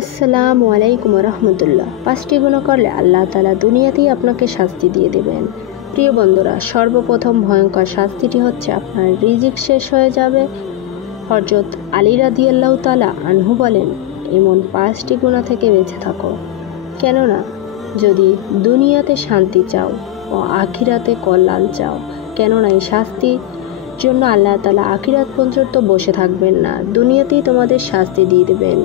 আসসালামু আলাইকুম রহমতুল্লাহ। 5টি গুনাহ করলে আল্লাহ তাআলা দুনিয়াতেই আপনাকে শাস্তি দিয়ে দেবেন। প্রিয় বন্ধুরা, সর্বপ্রথম ভয়ঙ্কর শাস্তিটি হচ্ছে আপনার রিজিক শেষ হয়ে যাবে। হযরত আলী রাদিয়াল্লাহু তাআলা আনহু বলেন, এমন 5টি গুনাহ থেকে বেঁচে থাকো, কেননা যদি দুনিয়াতে শান্তি চাও ও আখিরাতে কল্যাণ চাও, কেননা এই শাস্তির জন্য আল্লাহ তাআলা আখিরাত পর্যন্ত বসে থাকবেন না, দুনিয়াতেই তোমাদের শাস্তি দিয়ে দেবেন।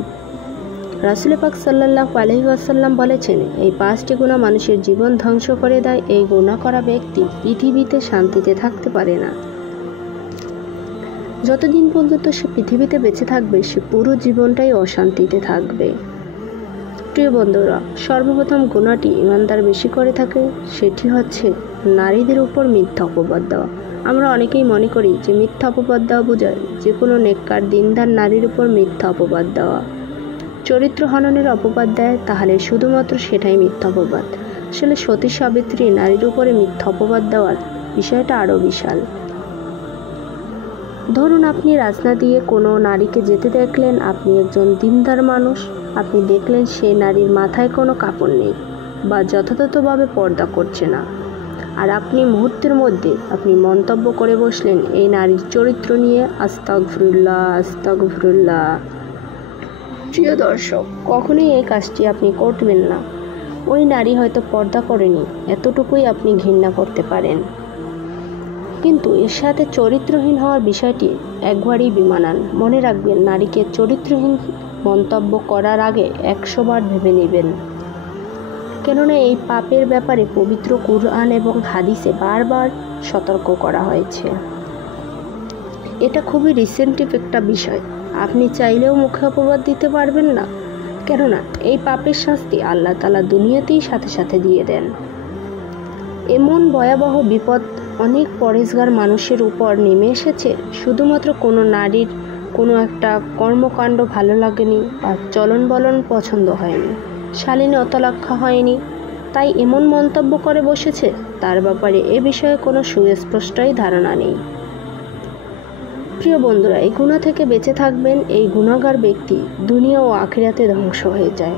রাসূল পাক সাল্লাল্লাহু আলাইহি ওয়াসাল্লাম বলেছেন, এই 5টি গুনাহ মানুষের জীবন ধ্বংস করে দেয়। এই গুনাহ করা ব্যক্তি পৃথিবীতে শান্তিতে থাকতে পারে না। যতদিন পর্যন্ত সে পৃথিবীতে বেঁচে থাকবে, সে পুরো জীবনটাই অশান্তিতে থাকবে। প্রিয় বন্ধুরা, সর্বপ্রথম গুনাহটি ইমানদার বেশি করে থাকে, সেটি হচ্ছে নারীদের উপর মিথ্যা অপবাদ দেওয়া। আমরা অনেকেই মনে করি যে মিথ্যা অপবাদ দেওয়া বোঝায় যে কোনো নেককার দিনদার নারীর উপর মিথ্যা অপবাদ দেওয়া। চরিত্র হননের অপবাদ দেয়, তাহলে শুধুমাত্র সেটাই মিথ্যা অপবাদ। আসলে সতী সাবিত্রী নারীর উপরে মিথ্যা অপবাদ দেওয়ার বিষয়টা আরও বিশাল। ধরুন, আপনি রাস্তা দিয়ে কোনো নারীকে যেতে দেখলেন, আপনি একজন দিনদার মানুষ, আপনি দেখলেন সেই নারীর মাথায় কোনো কাপড় নেই বা যথাযথভাবে পর্দা করছে না, আর আপনি মুহূর্তের মধ্যে আপনি মন্তব্য করে বসলেন এই নারীর চরিত্র নিয়ে, আস্তাগফিরুল্লাহ আস্তাগফিরুল্লাহ। প্রিয় দর্শক, কখনোই এই কাজটি আপনি করবেন না। ওই নারী হয়তো পর্দা করেনি, এতটুকুই আপনি ঘৃণা করতে পারেন, কিন্তু এর সাথে চরিত্রহীন হওয়ার বিষয়টি একবারই বেমানান। মনে রাখবেন, নারীকে চরিত্রহীন মন্তব্য করার আগে 100 বার ভেবে নেবেন, কেননা এই পাপের ব্যাপারে পবিত্র কুরআন এবং হাদিসে বারবার সতর্ক করা হয়েছে। এটা খুবই রিসেন্টিভ একটা বিষয়, আপনি চাইলেও মুখে অপবাদ দিতে পারবেন না, কেননা এই পাপের শাস্তি আল্লাহ তাআলা দুনিয়াতেই সাথে সাথে দিয়ে দেন। এমন ভয়াবহ বিপদ অনেক পরেশগার মানুষের উপর নেমে এসেছে, শুধুমাত্র কোনো নারীর কোনো একটা কর্মকাণ্ড ভালো লাগেনি বা চলন বলন পছন্দ হয়নি, শালীনতা রক্ষা হয়নি, তাই এমন মন্তব্য করে বসেছে, তার ব্যাপারে এ বিষয়ে কোনো সুস্পষ্টই ধারণা নেই। প্রিয় বন্ধুরা, এই গুনাহ থেকে বেঁচে থাকবেন। এই গুনাহগার ব্যক্তি দুনিয়া ও আখিরাতে ধ্বংস হয়ে যায়।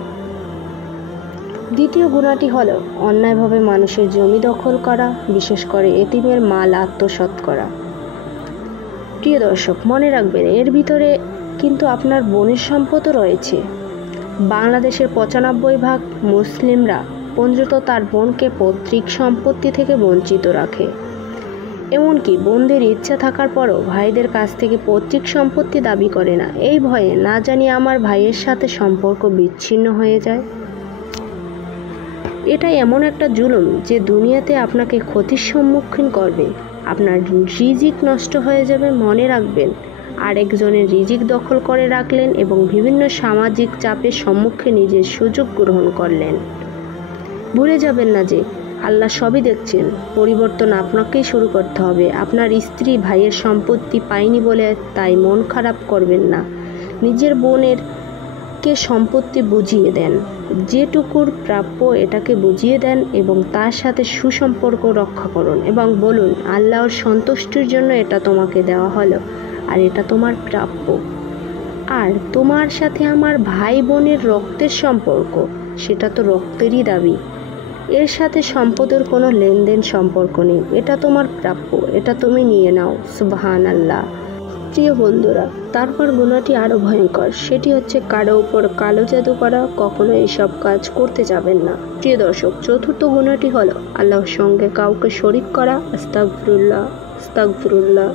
দ্বিতীয় গুনাহটি হলো অন্যায়ভাবে মানুষের জমি দখল করা, বিশেষ করে এতিমের মাল আত্মসাৎ করা। প্রিয় দর্শক, মনে রাখবেন, এর ভিতরে কিন্তু আপনার বোনের সম্পদও রয়েছে। বাংলাদেশের 95% মুসলিমরা পর্যন্ত তার বোনকে পৈতৃক সম্পত্তি থেকে বঞ্চিত রাখে। এমনকি বোনদের ইচ্ছা থাকার পরও ভাইদের কাছ থেকে পৈতৃক সম্পত্তি দাবি করে না, এই ভয়ে না জানি আমার ভাইয়ের সাথে সম্পর্ক বিচ্ছিন্ন হয়ে যায়। এটা এমন একটা জুলুম যে দুনিয়াতে আপনাকে ক্ষতির সম্মুখীন করবে, আপনার রিজিক নষ্ট হয়ে যাবে। মনে রাখবেন, আরেকজনের রিজিক দখল করে রাখলেন এবং বিভিন্ন সামাজিক চাপের সম্মুখে নিজের সুযোগ গ্রহণ করলেন। ভুলে যাবেন না যে আল্লাহ সবই দেখছেন। পরিবর্তন আপনাকেই শুরু করতে হবে। আপনার স্ত্রী ভাইয়ের সম্পত্তি পায়নি বলে তাই মন খারাপ করবেন না। নিজের বোনেরকে সম্পত্তি বুঝিয়ে দেন, যেটুকুর প্রাপ্য এটাকে বুঝিয়ে দেন এবং তার সাথে সুসম্পর্ক রক্ষা করুন এবং বলুন, আল্লাহর সন্তুষ্টির জন্য এটা তোমাকে দেওয়া হলো আর এটা তোমার প্রাপ্য। আর তোমার সাথে আমার ভাই বোনের রক্তের সম্পর্ক, সেটা তো রক্তেরই দাবি, এর সাথে সম্পদের কোনো লেনদেন সম্পর্ক নেই, এটা তোমার প্রাপ্য, এটা তুমি নিয়ে নাও। সুবহানাল্লাহ। প্রিয় বন্ধুরা, তারপর গুনাহটি আরও ভয়ঙ্কর, সেটি হচ্ছে কারো উপর কালো জাদু করা। কখনো এসব কাজ করতে যাবেন না। প্রিয় দর্শক, চতুর্থ গুনাহটি হলো আল্লাহর সঙ্গে কাউকে শরীক করা। আস্তাগফিরুল্লাহ আস্তাগফিরুল্লাহ।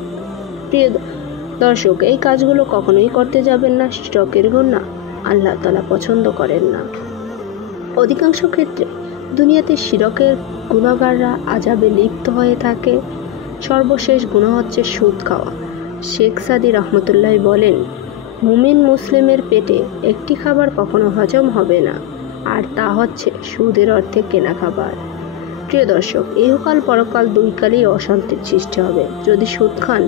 প্রিয় দর্শক, এই কাজগুলো কখনোই করতে যাবেন না। শিরকের গুনাহ আল্লাহ তাআলা পছন্দ করেন না। অধিকাংশ ক্ষেত্রে দুনিয়াতে শিরকের গুনাহগাররা আযাবে লিপ্ত হয়ে থাকে। সর্বশেষ গুনাহ হচ্ছে সুদ খাওয়া। শেখ সাদি রহমতুল্লাহ বলেন, মুমিন মুসলিমের পেটে একটি খাবার কখনো হজম হবে না, আর তা হচ্ছে সুদের অর্থে কেনা খাবার। প্রিয় দর্শক, ইহকাল পরকাল দুই কালেই অশান্তির সৃষ্টি হবে যদি সুদ খান,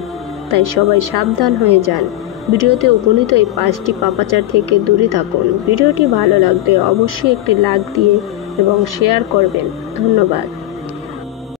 তাই সবাই সাবধান হয়ে যান। ভিডিওতে উপনীত এই 5টি পাপাচার থেকে দূরে থাকুন। ভিডিওটি ভালো লাগলে অবশ্যই একটি লাইক দিয়ে এবং শেয়ার করবেন। ধন্যবাদ।